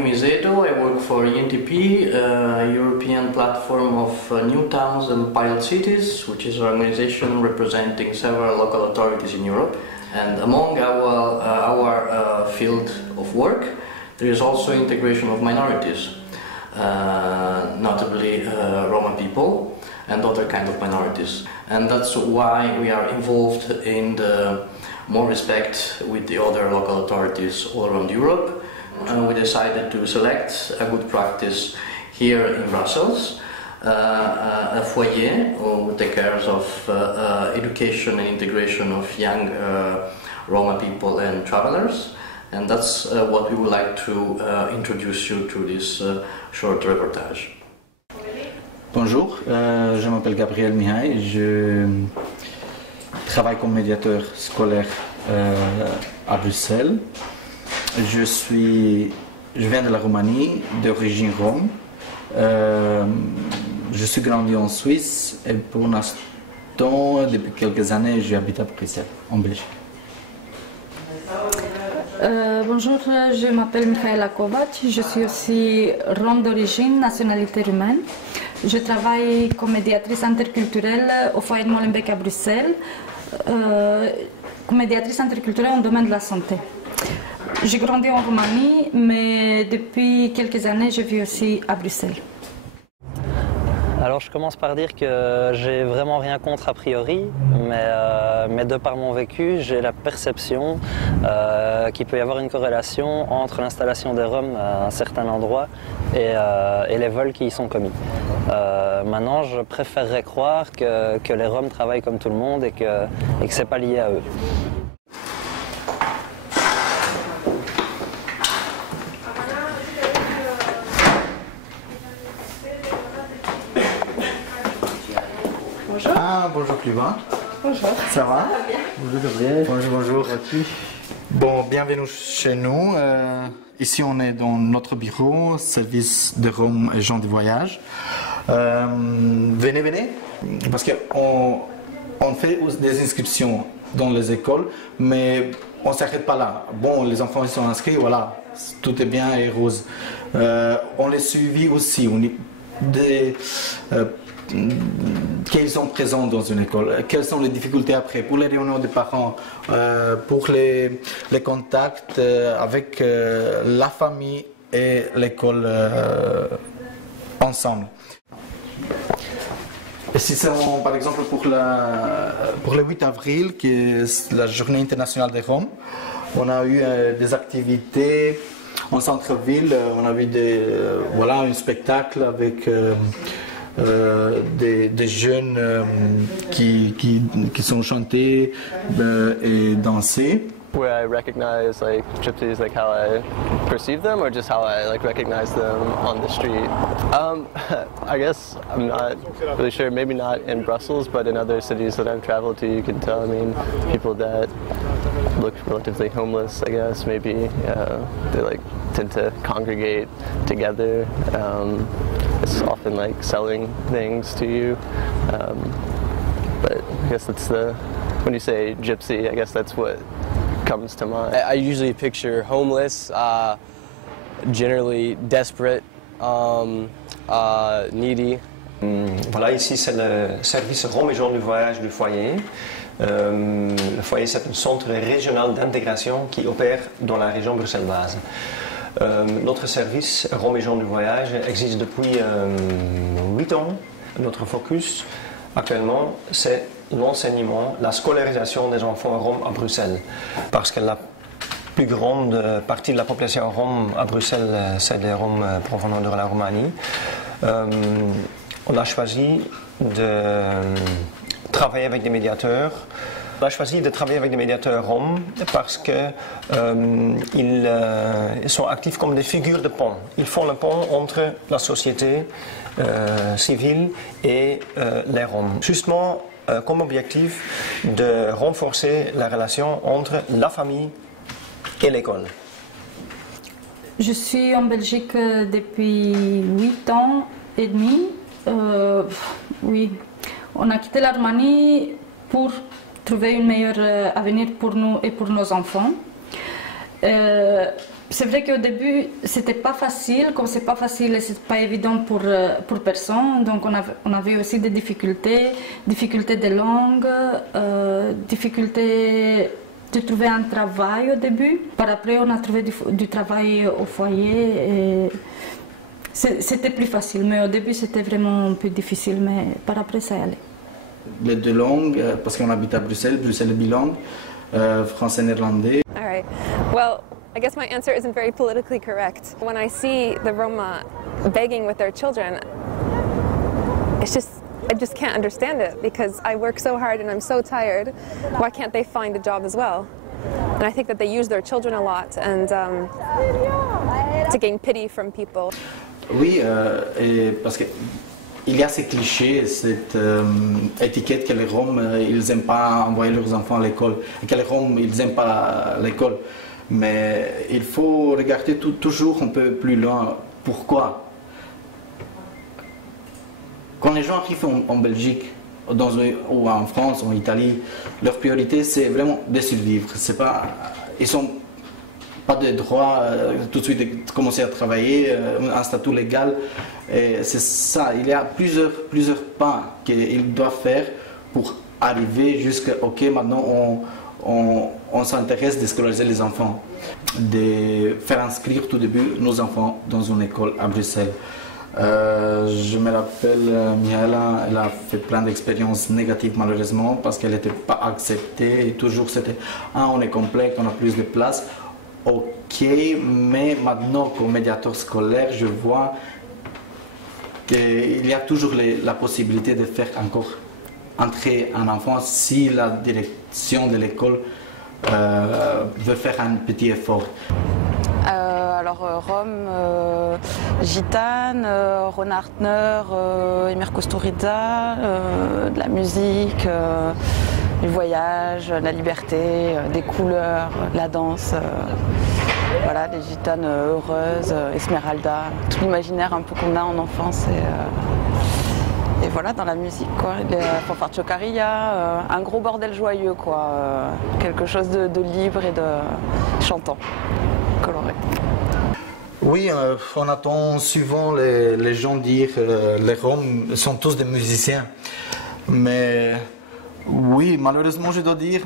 name is Edo. I work for UNDP, a European platform of new towns and pilot cities, which is an organization representing several local authorities in Europe. And among our field of work, there is also integration of minorities, notably Roma people and other kind of minorities. And that's why we are involved in the more respect with the other local authorities all around Europe. We decided to select a good practice here in Brussels, a foyer who take care of education and integration of young Roma people and travelers. And that's what we would like to introduce you to this short reportage. Bonjour, je m'appelle Gabriel Mihai, je travaille comme médiateur scolaire à Bruxelles. Je viens de la Roumanie, d'origine rome. Je suis grandi en Suisse et pour l'instant, depuis quelques années, j'habite à Bruxelles, en Belgique. Bonjour, je m'appelle Michaela Kovac, je suis aussi rom d'origine, nationalité roumaine. Je travaille comme médiatrice interculturelle au foyer de Molenbeek à Bruxelles, comme médiatrice interculturelle en domaine de la santé. J'ai grandi en Roumanie, mais depuis quelques années, je vis aussi à Bruxelles. Alors je commence par dire que j'ai vraiment rien contre a priori, mais de par mon vécu, j'ai la perception qu'il peut y avoir une corrélation entre l'installation des Roms à un certain endroit et les vols qui y sont commis. Maintenant, je préférerais croire que les Roms travaillent comme tout le monde et que ce n'est pas lié à eux. Ah, bonjour Clubin. Bonjour. Ça va? Bonjour Gabriel. Bonjour, bonjour. Bon, bienvenue chez nous. Ici, on est dans notre bureau, service de Rome et gens du voyage. Venez. Parce qu'on fait des inscriptions dans les écoles, mais on ne s'arrête pas là. Bon, les enfants ils sont inscrits, voilà, tout est bien et rose. On les suit aussi. Qu'ils sont présents dans une école, quelles sont les difficultés après pour les réunions des parents, pour les contacts avec la famille et l'école ensemble. Et si c'est par exemple pour le 8 avril, qui est la journée internationale des Roms, on a eu des activités en centre-ville, on a vu un spectacle avec des jeunes qui sont chantés et dansés. Where I recognize like gypsies, like how I perceive them, or just how I like recognize them on the street. I guess I'm not really sure. Maybe not in Brussels, but in other cities that I've traveled to, you can tell. I mean, people that look relatively homeless, I guess. Maybe they like tend to congregate together. It's often like selling things to you. But I guess that's when you say gypsy, I guess that's what comes to mind. I usually picture homeless, generally desperate, needy. Voilà, ici c'est le service Roms et gens du voyage du foyer. Le foyer, c'est un centre régional d'intégration qui opère dans la région bruxelloise. Notre service Roms et gens du voyage existe depuis 8 ans. Notre focus actuellement, c'est l'enseignement, la scolarisation des enfants roms à Bruxelles. Parce que la plus grande partie de la population rom à Bruxelles, c'est des Roms provenant de la Roumanie. On a choisi de travailler avec des médiateurs. On a choisi de travailler avec des médiateurs roms parce qu'ils sont actifs comme des figures de pont. Ils font le pont entre la société civile et les Roms. Justement, comme objectif de renforcer la relation entre la famille et l'école. Je suis en Belgique depuis 8 ans et demi. Oui, on a quitté la Roumanie pour trouver un meilleur avenir pour nous et pour nos enfants. C'est vrai qu'au début, c'était pas facile, comme c'est pas facile et c'est pas évident pour personne. Donc on avait aussi des difficultés de langue, difficultés de trouver un travail au début. Par après, on a trouvé du travail au foyer. Et c'était plus facile, mais au début c'était vraiment un peu difficile, mais par après ça allait. Les deux langues, parce qu'on habite à Bruxelles, Bruxelles est bilingue, français-néerlandais. All right. Well, I guess my answer isn't very politically correct. When I see the Roma begging with their children, I just can't understand it because I work so hard and I'm so tired. Why can't they find a job as well? And I think that they use their children a lot and to gain pity from people. Oui, parce que il y a ces clichés, cette étiquette que les Roms, ils n'aiment pas envoyer leurs enfants à l'école, et que les Roms, ils n'aiment pas l'école. Mais il faut regarder toujours un peu plus loin. Pourquoi? Quand les gens arrivent en Belgique, ou en France, en Italie, leur priorité c'est vraiment de survivre. Ils n'ont pas de droit tout de suite de commencer à travailler, un statut légal. C'est ça, il y a plusieurs pas qu'ils doivent faire pour arriver jusqu'à OK, maintenant on s'intéresse de scolariser les enfants, de faire inscrire tout début nos enfants dans une école à Bruxelles. Je me rappelle, Mihaela, elle a fait plein d'expériences négatives malheureusement parce qu'elle n'était pas acceptée et toujours c'était on est complet, on a plus de place. OK, mais maintenant comme médiateur scolaire, je vois qu'il y a toujours la possibilité de faire encore entrer un enfant si la direction de l'école veut faire un petit effort. Alors Rome, gitane, Ronartner, Emir Kusturica, de la musique, du voyage, la liberté, des couleurs, la danse, voilà, des gitanes heureuses, Esmeralda, tout l'imaginaire un peu qu'on a en enfance et voilà, dans la musique quoi, les fanfares Chocarilla, un gros bordel joyeux quoi, quelque chose de libre et de chantant, coloré. Oui, on entend souvent les gens dire les Roms sont tous des musiciens. Mais oui, malheureusement, je dois dire,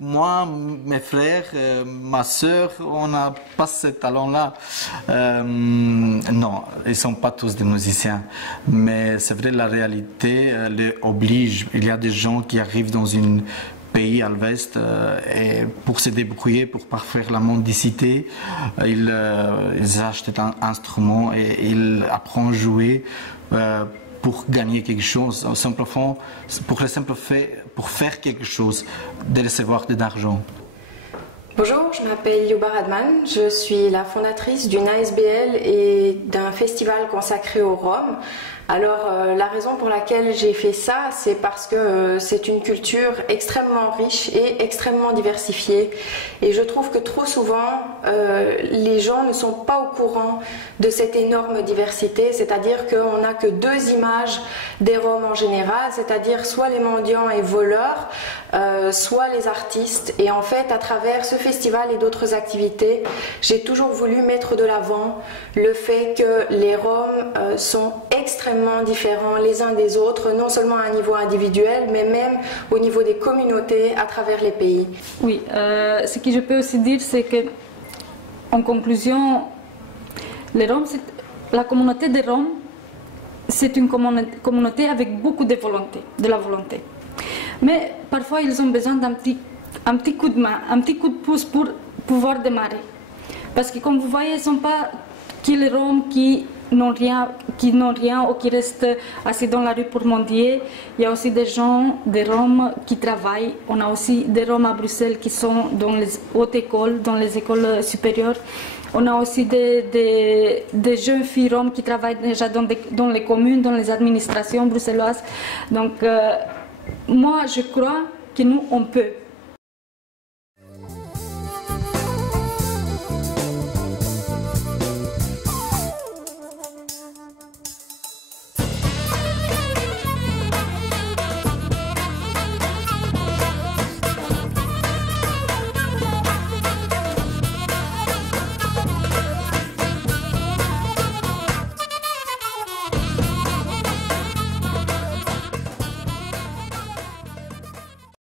moi, mes frères, ma soeur, on n'a pas ce talent-là. Non, ils ne sont pas tous des musiciens. Mais c'est vrai, la réalité les oblige. Il y a des gens qui arrivent dans un pays à l'ouest et pour se débrouiller, pour parfaire la mendicité, ils achètent un instrument et ils apprennent à jouer pour gagner quelque chose, simplement pour faire quelque chose, de recevoir de l'argent. Bonjour, je m'appelle Yuba Radman, je suis la fondatrice d'une ASBL et d'un festival consacré aux Roms. Alors la raison pour laquelle j'ai fait ça, c'est parce que c'est une culture extrêmement riche et extrêmement diversifiée. Et je trouve que trop souvent, les gens ne sont pas au courant de cette énorme diversité, c'est-à-dire qu'on n'a que deux images des Roms en général, c'est-à-dire soit les mendiants et voleurs, soit les artistes. Et en fait, à travers ce festival et d'autres activités, j'ai toujours voulu mettre de l'avant le fait que les Roms sont extrêmement différents les uns des autres, non seulement à un niveau individuel, mais même au niveau des communautés à travers les pays. Oui, ce que je peux aussi dire, c'est que, en conclusion, la communauté des Roms, c'est une communauté avec beaucoup de la volonté. Mais parfois, ils ont besoin d'un petit coup de main, un petit coup de pouce pour pouvoir démarrer. Parce que, comme vous voyez, ce ne sont pas que les Roms qui n'ont rien ou qui restent assis dans la rue pour mendier. Il y a aussi des Roms qui travaillent. On a aussi des Roms à Bruxelles qui sont dans les hautes écoles, dans les écoles supérieures. On a aussi des jeunes filles roms qui travaillent déjà dans les communes, dans les administrations bruxelloises. Donc, moi, je crois que nous, on peut.